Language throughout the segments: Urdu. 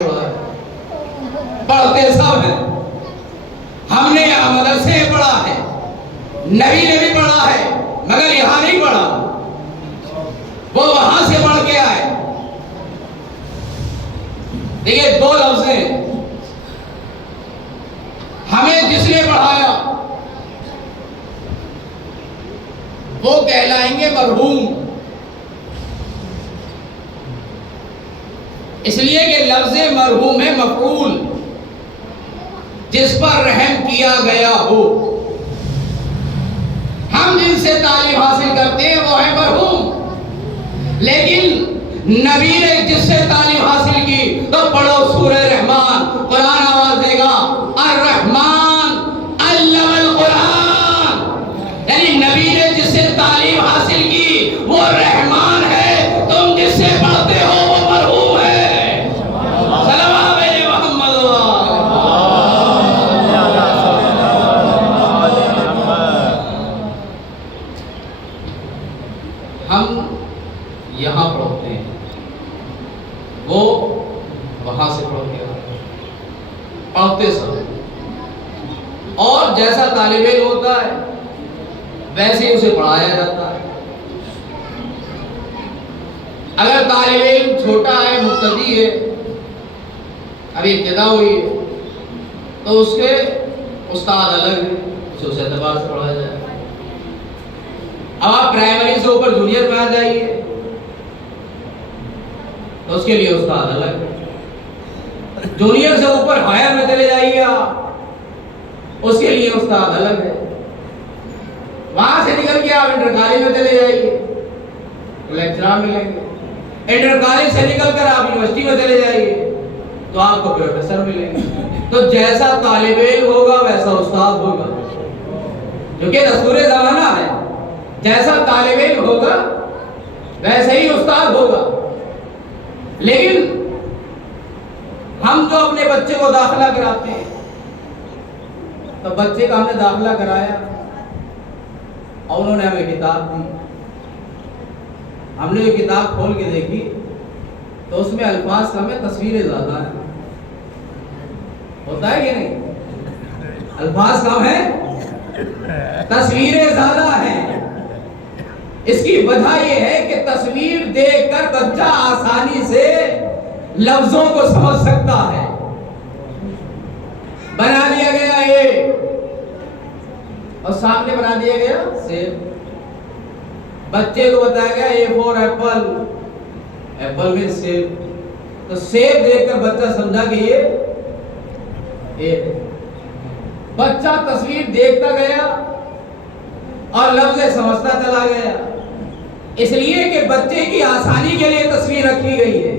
پڑھتے سب ہیں. ہم نے یہاں مدرسے میں پڑھا ہے, نبی نے بھی پڑھا ہے, مگر یہاں نہیں پڑھا, وہ وہاں سے پڑھ کے آئے. دیکھیے دو لفظ ہیں, ہمیں جس نے پڑھایا وہ کہلائیں گے مرحوم, اس لیے کہ لفظ مرحوم ہے مفعول, جس پر رحم کیا گیا ہو. ہم جن سے تعلیم حاصل کرتے ہیں وہ ہے مرحوم, لیکن نبی نے جس سے تعلیم حاصل کی تو پڑھو سورہ رحمان. قرآن آواز دے گا الرحمن علم القرآن, یعنی نبی نے جس سے تعلیم حاصل کی وہ رحمان ہے, تم جس سے پڑھتے ہو وہ مرحوم ہے. ہم یہاں پڑھتے ہیں, وہ وہاں سے پڑھتے ہیں, پڑھتے سب, اور جیسا طالب علم ہوتا ہے ویسے ہی اسے پڑھایا جاتا ہے. اگر طالب علم چھوٹا ہے, مبتدی ہے, ابھی ابتدا ہوئی ہے, تو اس کے استاد الگ ہے, اسے اس اعتبار سے پڑھایا جائے. اب آپ پرائمری سے اوپر جونیئر میں آ جائیے تو اس کے لیے استاد الگ ہے. جونیئر سے اوپر ہائر میں چلے جائیے آپ, اس کے لیے استاد الگ ہے. وہاں سے نکل کے آپ انٹر کالج میں چلے جائیے تو لیکچرار ملیں گے. انٹر کالج سے نکل کر آپ یونیورسٹی میں چلے جائیے تو آپ کو پروفیسر ملیں گے. تو جیسا طالب علم ہوگا ویسا استاد ہوگا, کیونکہ دستور زمانہ ہے, جیسا طالب علم ہوگا ویسے ہی استاد ہوگا. لیکن ہم جو اپنے بچے کو داخلہ کراتے ہیں تو بچے کا ہم نے داخلہ کرایا اور انہوں نے ہمیں کتاب دی, ہم نے جو کتاب کھول کے دیکھی تو اس میں الفاظ کم ہے, تصویریں زیادہ ہیں. ہوتا ہے کہ نہیں؟ الفاظ کم ہیں, تصویریں زیادہ ہیں. اس کی وجہ یہ ہے کہ تصویر دیکھ کر بچہ آسانی سے لفظوں کو سمجھ سکتا ہے. بنا دیا گیا یہ اور سامنے بنا دیا گیا سیب. بچے کو بتایا گیا اے فور ایپل, ایپل میں سیب, تو سیب دیکھ کر بچہ سمجھا کہ یہ ہے. بچہ تصویر دیکھتا گیا اور لفظ سمجھتا چلا گیا, اس لیے کہ بچے کی آسانی کے لیے تصویر رکھی گئی ہے.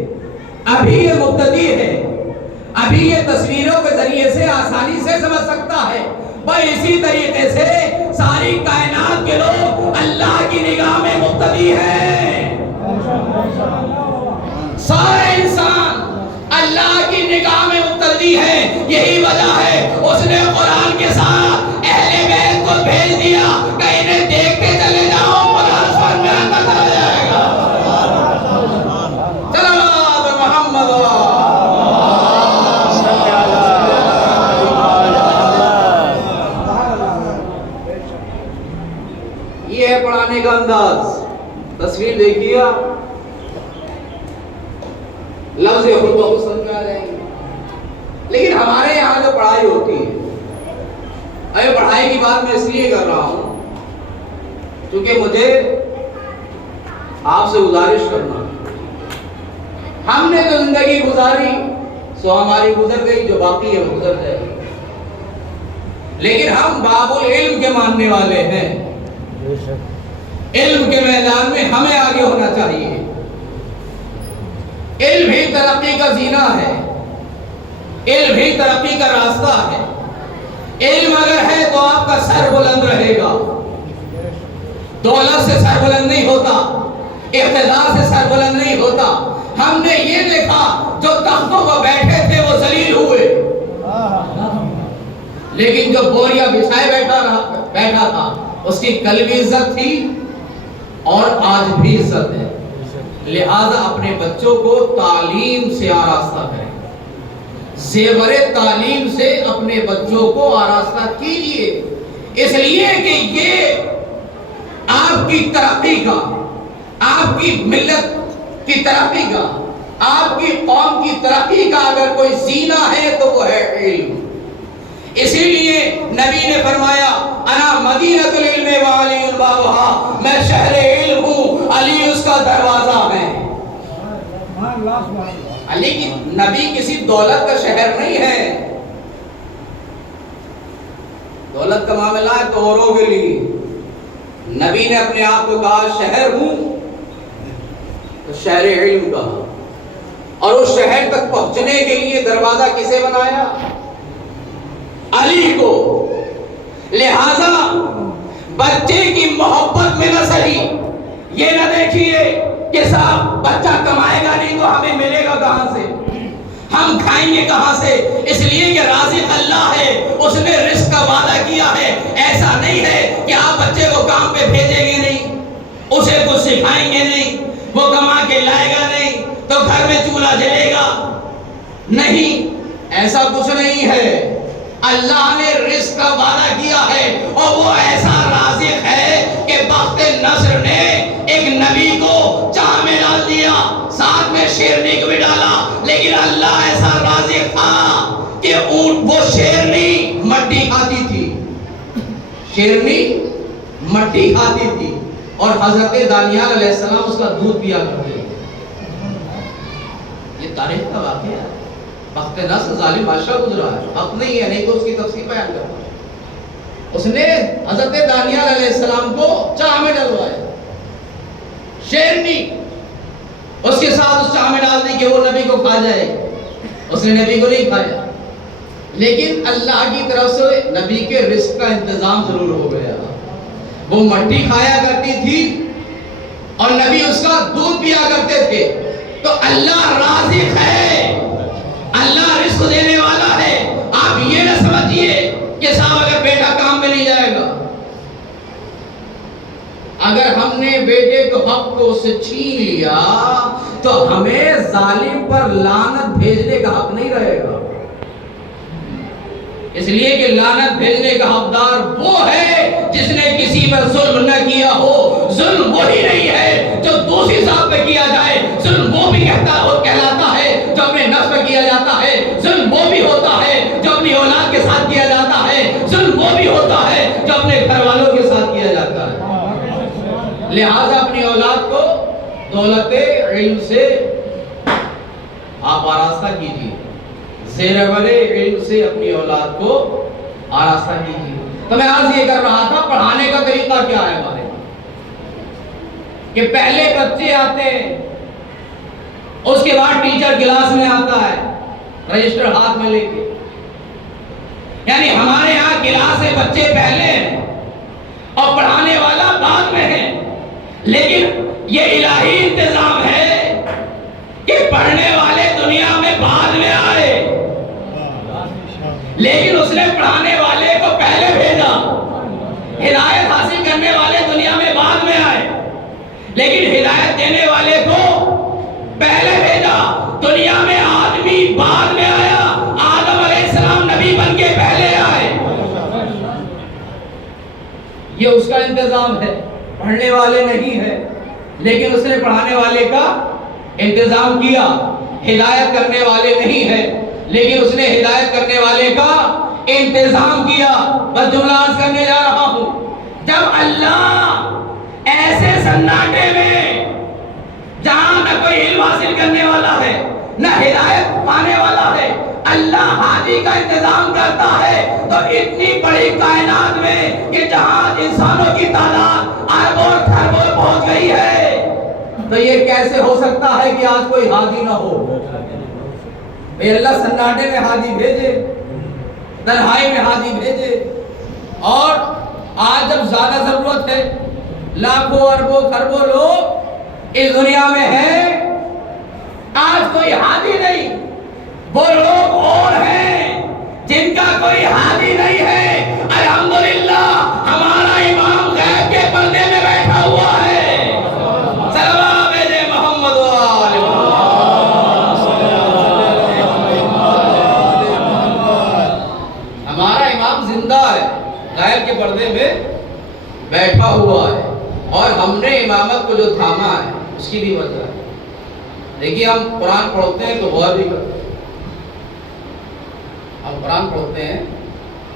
ابھی یہ مبتدی ہے, ابھی یہ تصویروں کے ذریعے سے آسانی سے سمجھ سکتا ہے. بھائی اسی طریقے سے ساری کائنات کے لوگ اللہ کی نگاہ میں مبتدی ہیں. سارے انسان اللہ کی نگاہ میں مبتدی ہیں. یہی وجہ ہے اس نے قرآن کے ساتھ اہل بیت کو بھیج دیا کہ انہیں دیکھتے چلے جاؤ, قرآن سمجھ میں آتا چلا جائے گا. چلو محمد یہ ہے پڑھانے کا انداز. تصویر دیکھیے, لفظ خود بخود سمجھ میں آ جائیں گے. لیکن ہمارے یہاں جو پڑھائی ہوتی ہے, ابھی پڑھائی کی بات میں اس لیے کر رہا ہوں کیونکہ مجھے آپ سے گزارش کرنا, ہم نے جو زندگی گزاری سو ہماری گزر گئی, جو باقی ہے وہ گزر جائے گی. لیکن ہم باب العلم کے ماننے والے ہیں. علم کے میدان میں ہمیں آگے ہونا چاہیے. علم ہی ترقی کا زینہ ہے, علم ہی ترقی کا راستہ ہے. علم اگر ہے تو آپ کا سر بلند رہے گا. دولت سے سر بلند نہیں ہوتا, اقتدار سے سر بلند نہیں ہوتا. ہم نے یہ دیکھا جو تختوں پر بیٹھے تھے وہ ذلیل ہوئے, لیکن جو بوریا بچھائے بیٹھا تھا اس کی کل بھی عزت تھی اور آج بھی عزت ہے. لہذا اپنے بچوں کو تعلیم سے آراستہ کریں. زیور تعلیم سے اپنے بچوں کو آراستہ کیجئے، اس لیے کہ یہ آپ کی ترقی کا، آپ کی ملت کی ترقی کا، آپ کی قوم کی ترقی کا اگر کوئی زینہ ہے تو وہ ہے علم۔ اسی لیے نبی نے فرمایا انا مدینۃ العلم وعلی بابھا، میں شہر علم ہوں، علی اس کا دروازہ ہے۔ لیکن نبی کسی دولت کا شہر نہیں ہے، دولت کا معاملہ ہے تو اوروں کے لیے۔ نبی نے اپنے آپ کو کہا شہر ہوں تو شہر علم کا، اور اس شہر تک پہنچنے کے لیے دروازہ کسے بنایا؟ علی کو۔ لہذا بچے کی محبت میں نہ صحیح یہ نہ دیکھیے کہ صاحب بچہ کمائے گا نہیں تو ہمیں ملے گا کہاں سے، ہم کھائیں گے کہاں سے، اس لیے کہ رازق اللہ ہے، اس نے رزق کا وعدہ کیا ہے۔ ایسا نہیں ہے کہ آپ بچے کو کام پہ بھیجیں گے نہیں، اسے کچھ سکھائیں گے نہیں، وہ کما کے لائے گا نہیں تو گھر میں چولہا جلے گا نہیں، ایسا کچھ نہیں ہے۔ اللہ نے رزق کا وعدہ کیا ہے، اور وہ ایسا رازق ہے کہ بخت نصر نے ایک نبی کو چاہ میں ڈال دیا، ساتھ میں شیرنی کو بھی ڈالا، لیکن اللہ ایسا رازق تھا کہ اونٹ وہ شیرنی مٹی کھاتی تھی، شیرنی مٹی کھاتی تھی، اور حضرت دانیال علیہ السلام اس کا دودھ پیا کرتے تھے۔ یہ تاریخ کا واقعہ ہے۔ وقت نصر ظالم بادشاہ گزرا ہے، اب نہیں ہے، نہیں تو اس کی تفصیل بیان کرتا ہے۔ اس نے حضرت دانیال علیہ السلام کو چاہ میں ڈلوایا، شیرنی اس کے ساتھ اس چاہ میں ڈال دی کہ وہ نبی کو کھا جائے، اس نے نبی کو نہیں کھایا، لیکن اللہ کی طرف سے نبی کے رزق کا انتظام ضرور ہو گیا۔ وہ مٹی کھایا کرتی تھی اور نبی اس کا دودھ پیا کرتے تھے۔ تو اللہ رازق ہے، اللہ رزق دینے والا ہے۔ آپ یہ نہ سمجھیے کہ صاحب اگر بیٹا کام میں نہیں جائے گا، اگر ہم نے بیٹے کو حق کو اس سے چھین لیا تو ہمیں ظالم پر لعنت بھیجنے کا حق نہیں رہے گا، اس لیے کہ لعنت بھیجنے کا حقدار وہ ہے جس نے کسی پر ظلم نہ کیا ہو۔ ظلم وہی نہیں ہے جو دوسری ذات پہ کیا جائے، ظلم وہ بھی کہلاتا ہے جو اپنے نفس پہ کیا جاتا ہے، ظلم وہ بھی ہوتا ہے جو اپنی اولاد کے ساتھ کیا جاتا ہے، ظلم وہ بھی ہوتا ہے جو اپنے گھر والوں کے ساتھ کیا جاتا ہے۔ لہذا اپنی اولاد کو دولت علم سے آپ آراستہ کیجیے، زیور علم سے اپنی اولاد کو آراستہ کیجیے۔ تو میں آج یہ کر رہا تھا پڑھانے کا طریقہ کیا ہے ہمارے کہ پہلے بچے آتے ہیں، اس کے بعد ٹیچر کلاس میں آتا ہے رجسٹر ہاتھ میں لے کے، یعنی ہمارے یہاں کلاس سے بچے پہلے ہیں اور پڑھانے والا بعد میں ہے، لیکن یہ الہی انتظام ہے کہ پڑھنے والے دنیا میں بعد میں آئے، لیکن اس نے پڑھانے والے کو پہلے بھیجا۔ ہدایت حاصل کرنے والے دنیا میں بعد میں آئے، لیکن ہدایت دینے والے کو پہلے بھیجا۔ دنیا میں آدمی بعد میں آیا، آدم علیہ السلام نبی بن کے پہلے آئے۔ یہ اس کا انتظام ہے، پڑھنے والے نہیں ہے، لیکن اس نے پڑھانے والے کا انتظام کیا۔ ہدایت کرنے والے نہیں ہے، لیکن اس نے ہدایت کرنے والے کا انتظام کیا۔ بس جملہ عرض کرنے جا رہا ہوں، جب اللہ ایسے سناٹے میں جہاں نہ کوئی علم حاصل کرنے والا ہے نہ ہدایت پانے والا ہے، اللہ حاجی کا انتظام کرتا ہے، تو اتنی بڑی کائنات میں کہ جہاں انسانوں کی تعداد اربوں خربوں پہنچ گئی ہے، تو یہ کیسے ہو سکتا ہے کہ آج کوئی حاجی نہ ہو؟ اے اللہ سناٹے میں حاجی بھیجے، تنہائی میں حاجی بھیجے، اور آج جب زیادہ ضرورت ہے، لاکھوں اربوں خربوں لوگ اس دنیا میں ہیں، آج کوئی حاجی نہیں، وہ لوگ اور ہیں جن کا کوئی حاجی نہیں ہے۔ الحمدللہ ہمارا امام غیب کے پردے میں بیٹھا ہوا ہے۔ غیب کے پردے میں بیٹھا ہوا ہے، اور ہم نے امامت کو جو تھاما ہے اس کی بھی وجہ ہے۔ دیکھیے ہم قرآن پڑھتے ہیں تو غور بھی کرتے ہیں، ہم قرآن پڑھتے ہیں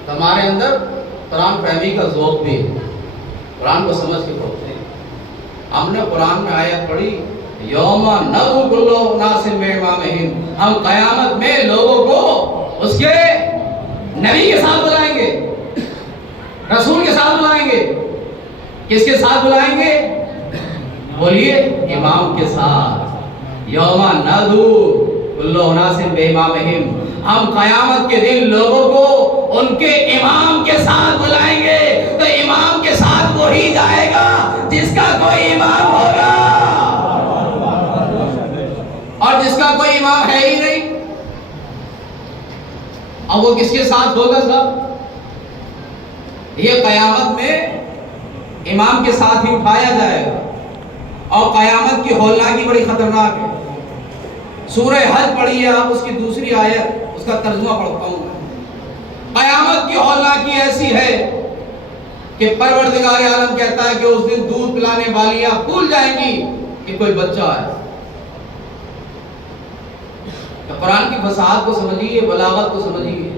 تو ہمارے اندر قرآن فہمی کا ذوق بھی ہے، قرآن کو سمجھ کے پڑھتے ہیں۔ ہم نے قرآن میں آیت پڑھی یوم ندعو کل اناس بامامہم، ہم قیامت میں لوگوں کو اس کے نبی کے ساتھ بلائیں گے، رسول کے ساتھ بلائیں گے۔ کس کے ساتھ بلائیں گے؟ بولیے امام کے ساتھ۔ یوم ندعو کل اناس بامامہم، ہم قیامت کے دن لوگوں کو ان کے امام کے ساتھ بلائیں گے، تو امام کے ساتھ وہی جائے گا جس کا کوئی امام ہوگا، اور جس کا کوئی امام ہے ہی نہیں، اب وہ کس کے ساتھ ہوگا صاحب؟ یہ قیامت میں امام کے ساتھ ہی اٹھایا جائے گا، اور قیامت کی ہولناکی بڑی خطرناک ہے۔ سورہ حج پڑھیے آپ، اس کی دوسری آیت، اس کا ترجمہ پڑھتا ہوں میں۔ قیامت کی ہولناکی ایسی ہے کہ پروردگار عالم کہتا ہے کہ اس دن دودھ پلانے والیاں بھول جائیں گی کہ کوئی بچہ ہے۔ تو قرآن کی فصاحت کو سمجھیے، بلاغت کو سمجھیے۔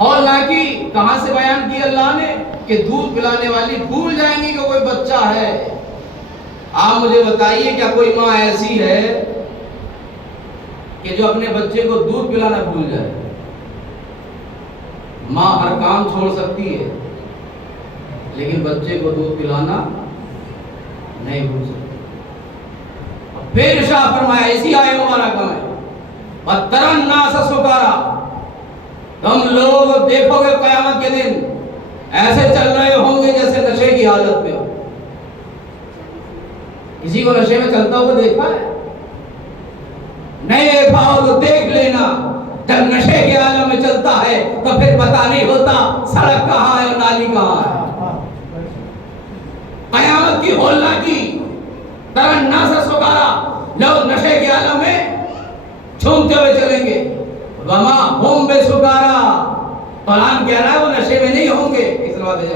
ہولناکی کہاں سے بیان کی اللہ نے؟ کہ دودھ پلانے والی بھول جائیں گی کہ کوئی بچہ ہے۔ آپ مجھے بتائیے کیا کوئی ماں ایسی ہے کہ جو اپنے بچے کو دودھ پلانا بھول جائے؟ ماں ہر کام چھوڑ سکتی ہے لیکن بچے کو دودھ پلانا نہیں بھول سکتی۔ پھر ارشاد فرمایا اسی آیت مبارکہ میں وَتَرَى النَّاسَ سُكَارَىٰ، تم لوگ دیکھو گے قیامت کے دن ایسے چل رہے ہوں گے جیسے نشے کی حالت میں ہو۔ کسی کو نشے میں چلتا ہوا دیکھا ہے؟ نہیں دیکھا ہو تو دیکھ لینا، جب نشے کے عالم میں چلتا ہے تو پھر پتہ نہیں ہوتا سڑک کہاں ہے اور نالی کہاں ہے۔ قیامت کی ہولناکی، تَرَى النَّاسَ سُكَارَىٰ، لوگ نشے کے عالم میں جھومتے ہوئے چلیں گے۔ وَمَا هُمْ بِسُكَارَىٰ، قرآن کہہ رہا ہے وہ نشے میں نہیں ہوں گے۔ اس بات ہے